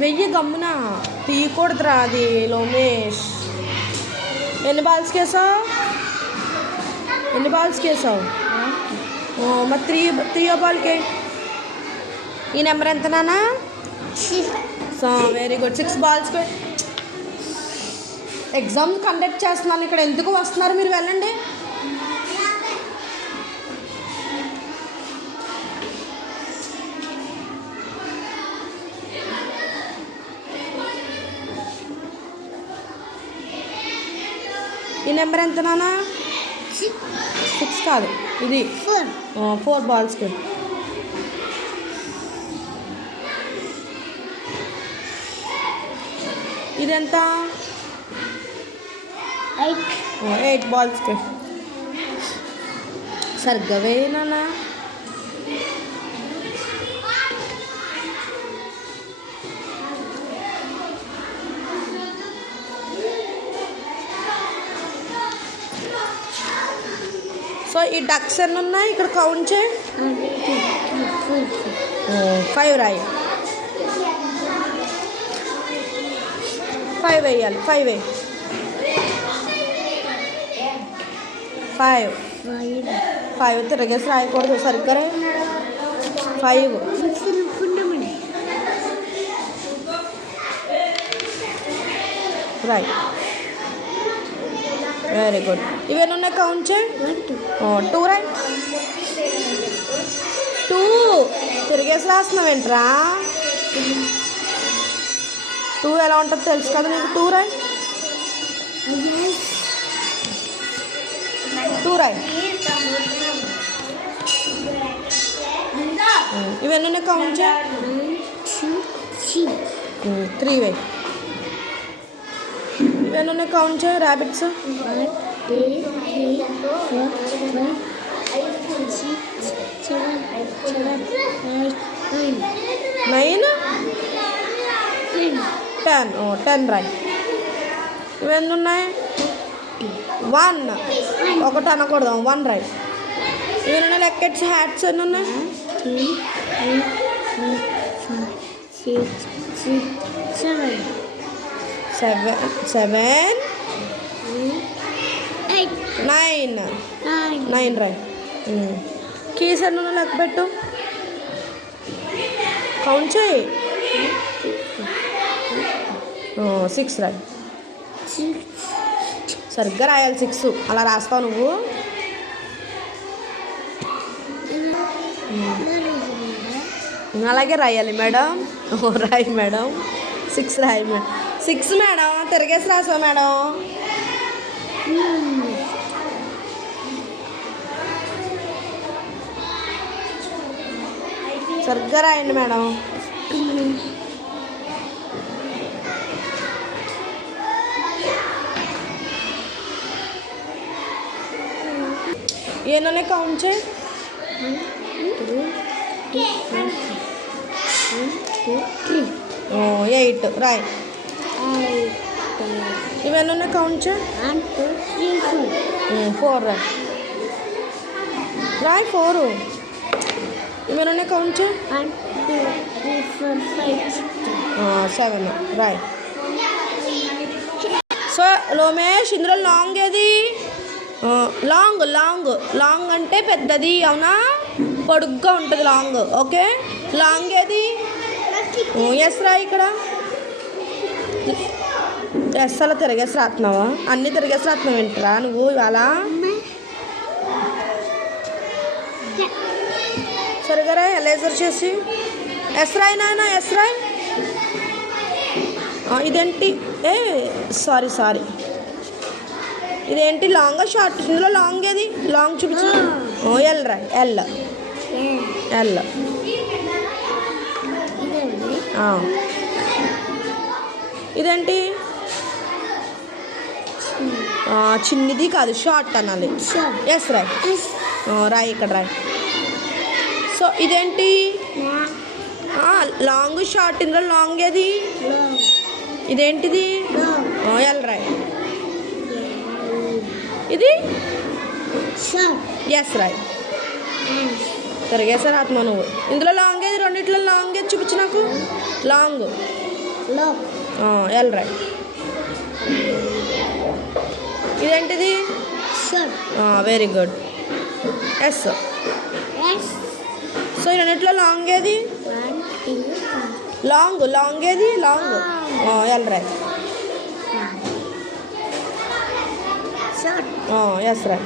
వెయ్యి గమ్మున తీయకూడదురా అది లోమేష్. ఎన్ని బాల్స్కి వేసావు? మరి త్రీయో బాల్కి ఈ నెంబర్ ఎంత నాన్న? So very good. 6 బాల్స్కి ఎగ్జామ్ కండక్ట్ చేస్తున్నాను ఇక్కడ. ఎందుకు వస్తున్నారు మీరు? వెళ్ళండి. ఈ నెంబర్ ఎంత నాన్న? 6 కాదు, ఇది 4 బాల్స్కి. ఇదెంత? 8 బాల్స్కి. సరిగ్గా వేయి నాన్న. సో ఈ డక్స్ ఎన్ని ఉన్నాయి ఇక్కడ కౌంట్ చేయి. 5 రాయి. 5 వేయాలి. 5 వేయి. 5 తిరగేసి రాయకూడదు. సరిగ్గా రాయి. 5 రాయి. Very good. ఇవేనా ఉన్నాయి కౌంట్ చేయి. 2 రాయి. 2 తిరిగేసి రాస్తున్నావు ఏంట్రా? 2 ఎలా ఉంటుందో తెలుసు కదా నీకు. 2 రాయి. 2 రాయి. ఇవన్నీ ఉన్నాయి కౌంట్ చేయి. 3 వేయి. ఇవన్నీ ఉన్నాయి కౌంట్ చేయి. ర్యాబిట్స్ 9 10 రాయి. ఇవన్నీ ఉన్నాయి 1 ఒకటి అనకూడదు. 1 రాయి. ఇవన్నీ లెక్కెట్స్. హ్యాట్స్ ఎన్ని ఉన్నాయి? 7 9 రాయి. కీస్ ఎన్ని ఉన్నాయి లెక్క పెట్టు. కౌంట్ చేయి. 6 రాయి. సరిగ్గా రాయాలి. 6 అలా రాస్తావు నువ్వు. అలాగే రాయాలి మేడం. రాయి మేడం. 6 రాయి మేడం. 6 మేడం. తిరగేసి రాసావు మేడం. సరిగ్గా రాయండి మేడం. ఏమన్నా కౌంట్ చేయి. 8 రాయి. ఇవన్నీ కౌంట్ చేయి. 4 రాయి. 4 ఇవన్నీ కౌంట్ చేయి. 7 రాయి. సో లోమేష్ ఇందులో లాంగ్ ఏది? లాంగ్ అంటే పెద్దది. అవునా? పొడుగ్గా ఉంటుంది లాంగ్. ఓకే. లాంగ్ ఏది? ఎస్ రాయి. ఇక్కడ ఎస్ అలా తిరగేసి రాస్తున్నావా? అన్నీ తిరగేసి రాస్తున్నావు ఏంట్రా నువ్వు ఇవాళ? సరిగా రాయి. ఎలేజర్ చేసి ఎస్ రాయి నాన్న. ఎస్ రాయి. ఇదేంటి? సారీ ఇదేంటి? Long short? ఇందులో లాంగ్ ఏది? లాంగ్ చూపించు. ఎల్ రాయి. ఎల్. ఇదేంటి? చిన్నది కాదు, షార్ట్ అనాలి. ఎస్ రాయి. రాయి. ఇక్కడ రాయి. సో ఇదేంటి? Long short. ఇందులో లాంగ్ ఏది? ఇదేంటిది? ఎల్ రాయి. ఇది ఎస్ రాయి. తిరగేసారు ఆత్మ నువ్వు. ఇందులో లాంగ్ ఏది? రెండిట్లో లాంగ్ ఏది చూపించు నాకు. Long Look. ఎల్ రాయ్. ఇదేంటిది? Shirt. Very good. S. Yes. So ఈ రెండిట్లో లాంగ్ ఏది? 1, 2, 3. లాంగ్ ఏది? లాంగ్. ఎల్ రాయ్. Shirt. ఎస్ రాయ్.